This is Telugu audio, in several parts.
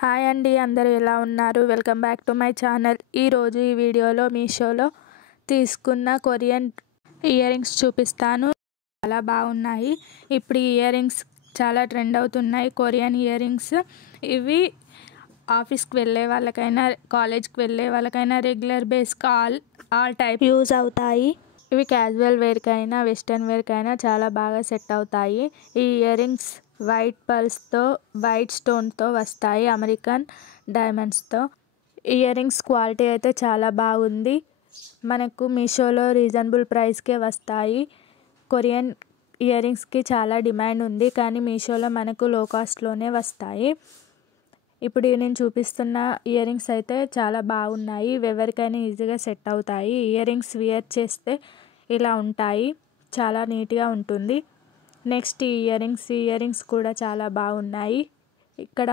హాయ్ అండి, అందరూ ఎలా ఉన్నారు? Welcome back to my channel. ఈరోజు ఈ వీడియోలో మీషోలో తీసుకున్న కొరియన్ ఇయర్ రింగ్స్ చూపిస్తాను. చాలా బాగున్నాయి. ఇప్పుడు ఈ ఇయర్ రింగ్స్ చాలా ట్రెండ్ అవుతున్నాయి. కొరియన్ ఇయర్ రింగ్స్ ఇవి ఆఫీస్కి వెళ్ళే వాళ్ళకైనా, కాలేజ్కి వెళ్ళే వాళ్ళకైనా, రెగ్యులర్ బేస్గా ఆల్ టైప్ యూజ్ అవుతాయి. ఇవి క్యాజువల్ వేర్కైనా, వెస్ట్రన్ వేర్కైనా చాలా బాగా సెట్ అవుతాయి. ఈ ఇయర్ రింగ్స్ వైట్ పర్ల్స్తో, వైట్ స్టోన్తో వస్తాయి, అమెరికన్ డైమండ్స్తో. ఇయర్ రింగ్స్ క్వాలిటీ అయితే చాలా బాగుంది. మనకు మీషోలో రీజనబుల్ ప్రైస్కే వస్తాయి. కొరియన్ ఇయర్ రింగ్స్కి చాలా డిమాండ్ ఉంది, కానీ మీషోలో మనకు లో కాస్ట్లోనే వస్తాయి. ఇప్పుడు నేను చూపిస్తున్న ఇయర్ రింగ్స్ అయితే చాలా బాగున్నాయి. ఎవరికైనా ఈజీగా సెట్ అవుతాయి. ఇయర్ రింగ్స్ వియర్ చేస్తే ఇలా ఉంటాయి, చాలా నీట్గా ఉంటుంది. నెక్స్ట్ ఇయర్ రింగ్స్ కూడా చాలా బాగున్నాయి. ఇక్కడ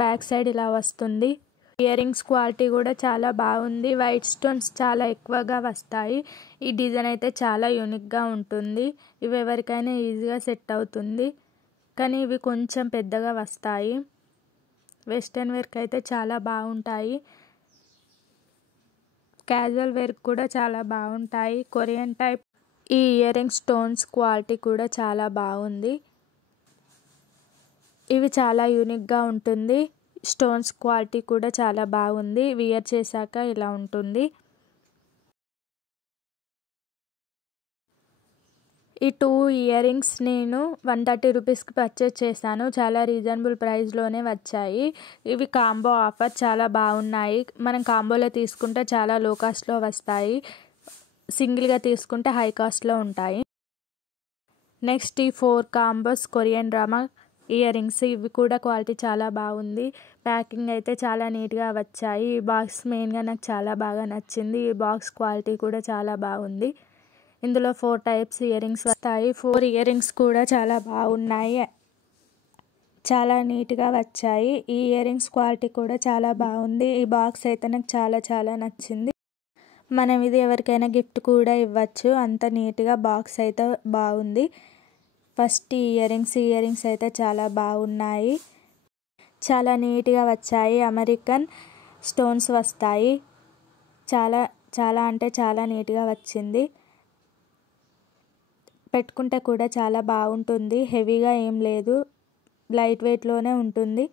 బ్యాక్ సైడ్ ఇలా వస్తుంది. ఇయర్ రింగ్స్ క్వాలిటీ కూడా చాలా బాగుంది. వైట్ స్టోన్స్ చాలా ఎక్కువగా వస్తాయి. ఈ డిజైన్ అయితే చాలా యూనిక్గా ఉంటుంది. ఇవి ఎవరికైనా ఈజీగా సెట్ అవుతుంది, కానీ ఇవి కొంచెం పెద్దగా వస్తాయి. వెస్ట్రన్ వేర్కి అయితే చాలా బాగుంటాయి. క్యాజువల్ వేర్కి కూడా చాలా బాగుంటాయి. కొరియన్ టైప్ ఈ ఇయర్ రింగ్ స్టోన్స్ క్వాలిటీ కూడా చాలా బాగుంది. ఇవి చాలా యూనిక్గా ఉంటుంది. స్టోన్స్ క్వాలిటీ కూడా చాలా బాగుంది. వియర్ చేశాక ఇలా ఉంటుంది. ఈ 2 ఇయర్ రింగ్స్ నేను 130 రూపీస్కి పర్చేస్ చేశాను. చాలా రీజనబుల్ ప్రైస్లోనే వచ్చాయి. ఇవి కాంబో ఆఫర్, చాలా బాగున్నాయి. మనం కాంబోలో తీసుకుంటే చాలా లో కాస్ట్లో వస్తాయి. సింగిల్గా తీసుకుంటే హై కాస్ట్లో ఉంటాయి. నెక్స్ట్ ఈ 4 combos Korean drama ear rings. ఇవి కూడా క్వాలిటీ చాలా బాగుంది. ప్యాకింగ్ అయితే చాలా నీట్గా వచ్చాయి. ఈ బాక్స్ మెయిన్గా నాకు చాలా బాగా నచ్చింది. ఈ బాక్స్ క్వాలిటీ కూడా చాలా బాగుంది. ఇందులో 4 టైప్స్ ఇయర్ రింగ్స్ వస్తాయి. 4 ఇయర్ రింగ్స్ కూడా చాలా బాగున్నాయి, చాలా నీట్గా వచ్చాయి. ఈ ఇయర్ రింగ్స్ క్వాలిటీ కూడా చాలా బాగుంది. ఈ బాక్స్ అయితే నాకు చాలా నచ్చింది. మనం ఇది ఎవరికైనా గిఫ్ట్ కూడా ఇవ్వచ్చు, అంత నీట్గా బాక్స్ అయితే బాగుంది. ఫస్ట్ ఇయర్ రింగ్స్ అయితే చాలా బాగున్నాయి, చాలా నీట్గా వచ్చాయి. అమెరికన్ స్టోన్స్ వస్తాయి. చాలా అంటే చాలా నీట్గా వచ్చింది. పెట్టుకుంటే కూడా చాలా బాగుంటుంది. హెవీగా ఏం లేదు, లైట్ వెయిట్లోనే ఉంటుంది.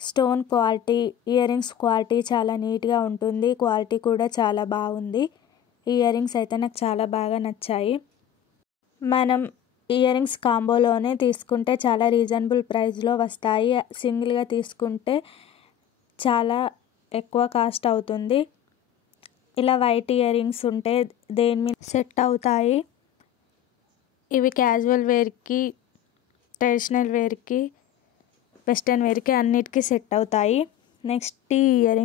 Stone quality, ear rings quality చాలా నీట్గా ఉంటుంది. క్వాలిటీ కూడా చాలా బాగుంది. ఇయర్ రింగ్స్ అయితే నాకు చాలా బాగా నచ్చాయి. మనం ఇయర్ రింగ్స్ కాంబోలోనే తీసుకుంటే చాలా రీజనబుల్ ప్రైస్లో వస్తాయి. సింగిల్గా తీసుకుంటే చాలా ఎక్కువ కాస్ట్ అవుతుంది. ఇలా వైట్ ఇయర్ రింగ్స్ ఉంటే దేని మీద సెట్ అవుతాయి. ఇవి క్యాజువల్ వేర్కి, ట్రెడిషనల్ వేర్కి, వెస్ట్రన్ వేర్కి అన్నిటికీ సెట్ అవుతాయి. నెక్స్ట్ ఇయర్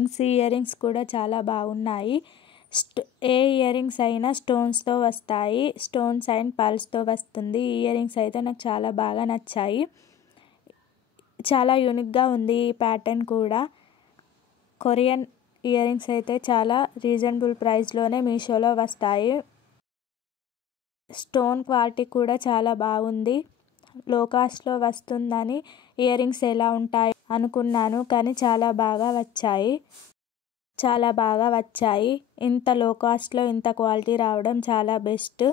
రింగ్స్ కూడా చాలా బాగున్నాయి. ఏ ఇయర్ రింగ్స్ అయినా స్టోన్స్తో వస్తాయి. స్టోన్స్ అండ్ పర్ల్స్తో వస్తుంది. ఈ ఇయర్ రింగ్స్ అయితే నాకు చాలా బాగా నచ్చాయి. చాలా యూనిక్గా ఉంది ఈ ప్యాటర్న్ కూడా. కొరియన్ ఇయర్ రింగ్స్ అయితే చాలా రీజనబుల్ ప్రైస్లోనే మీషోలో వస్తాయి. స్టోన్ క్వాలిటీ కూడా చాలా బాగుంది. లో కాస్ట్లో వస్తుందని ఇయర్ రింగ్స్ ఎలా ఉంటాయి అనుకున్నాను, కానీ చాలా బాగా వచ్చాయి. ఇంత లో కాస్ట్లో ఇంత క్వాలిటీ రావడం చాలా బెస్ట్.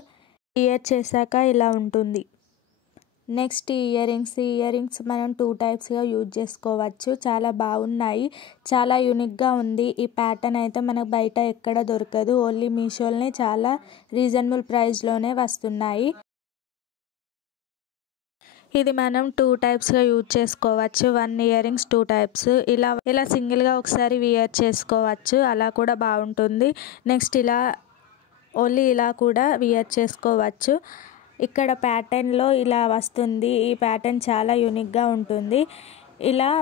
ఇయర్ చేశాక ఇలా ఉంటుంది. నెక్స్ట్ ఇయర్ రింగ్స్ మనం 2 టైప్స్గా యూజ్ చేసుకోవచ్చు. చాలా బాగున్నాయి, చాలా యూనిక్గా ఉంది. ఈ ప్యాటర్న్ అయితే మనకు బయట ఎక్కడ దొరకదు. ఓన్లీ మీషోలోనే చాలా రీజనబుల్ ప్రైస్లోనే వస్తున్నాయి. ఇది మనం 2 టైప్స్గా యూజ్ చేసుకోవచ్చు. 1 ఇయర్ రింగ్స్ 2 టైప్స్. ఇలా సింగిల్గా ఒకసారి వియర్ చేసుకోవచ్చు, అలా కూడా బాగుంటుంది. నెక్స్ట్ ఓన్లీ ఇలా కూడా వియర్ చేసుకోవచ్చు. ఇక్కడ ప్యాటర్న్లో ఇలా వస్తుంది. ఈ ప్యాటర్న్ చాలా యూనిక్గా ఉంటుంది. ఇలా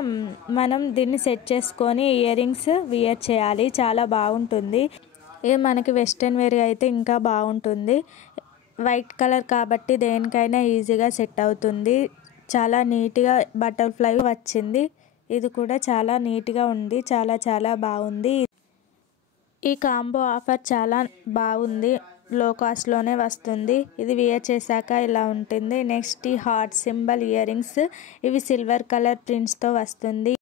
మనం దీన్ని సెట్ చేసుకొని ఇయర్ రింగ్స్ వియర్ చేయాలి, చాలా బాగుంటుంది. ఇది మనకి వెస్ట్రన్ వేర్ అయితే ఇంకా బాగుంటుంది. వైట్ కలర్ కాబట్టి దేనికైనా ఈజీగా సెట్ అవుతుంది. చాలా నీట్గా బటర్ఫ్లై వచ్చింది. ఇది కూడా చాలా నీట్గా ఉంది, చాలా బాగుంది. ఈ కాంబో ఆఫర్ చాలా బాగుంది, లో కాస్ట్లోనే వస్తుంది. ఇది వియర్ చేశాక ఇలా ఉంటుంది. నెక్స్ట్ ఈ హార్ట్ సింబల్ ఇయర్ రింగ్స్. ఇవి సిల్వర్ కలర్ ప్రింట్స్తో వస్తుంది.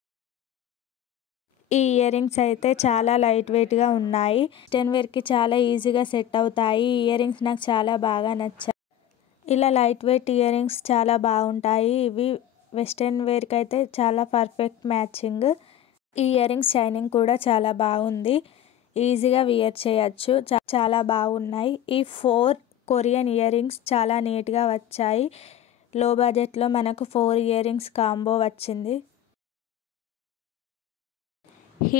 ఈ ఇయర్ రింగ్స్ అయితే చాలా లైట్ వెయిట్గా ఉన్నాయి. వెస్ట్రన్ వేర్కి చాలా ఈజీగా సెట్ అవుతాయి. ఈ ఇయర్ రింగ్స్ నాకు చాలా బాగా నచ్చాయి. ఇలా లైట్ వెయిట్ ఇయర్ రింగ్స్ చాలా బాగుంటాయి. ఇవి వెస్ట్రన్ వేర్కి అయితే చాలా పర్ఫెక్ట్ మ్యాచింగ్. ఈ ఇయర్ రింగ్స్ షైనింగ్ కూడా చాలా బాగుంది. ఈజీగా వియర్ చేయొచ్చు. చాలా బాగున్నాయి. ఈ 4 కొరియన్ ఇయర్ రింగ్స్ చాలా నీట్గా వచ్చాయి. లో బడ్జెట్లో మనకు 4 ఇయర్ రింగ్స్ కాంబో వచ్చింది.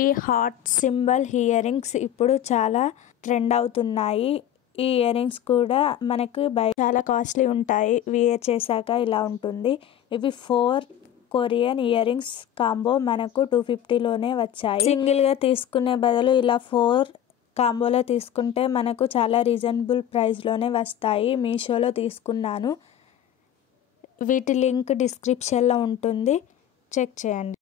ఈ హార్ట్ సింబల్ ఇయర్ రింగ్స్ ఇప్పుడు చాలా ట్రెండ్ అవుతున్నాయి. ఈ ఇయర్ రింగ్స్ కూడా మనకు బయట చాలా కాస్ట్లీ ఉంటాయి. వియర్ చేశాక ఇలా ఉంటుంది. ఇవి 4 కొరియన్ ఇయర్ రింగ్స్ కాంబో మనకు 250లోనే వచ్చాయి. సింగిల్గా తీసుకునే బదులు ఇలా 4 కాంబోలో తీసుకుంటే మనకు చాలా రీజనబుల్ ప్రైస్లోనే వస్తాయి. మీషోలో తీసుకున్నాను. వీటి లింక్ డిస్క్రిప్షన్లో ఉంటుంది, చెక్ చేయండి.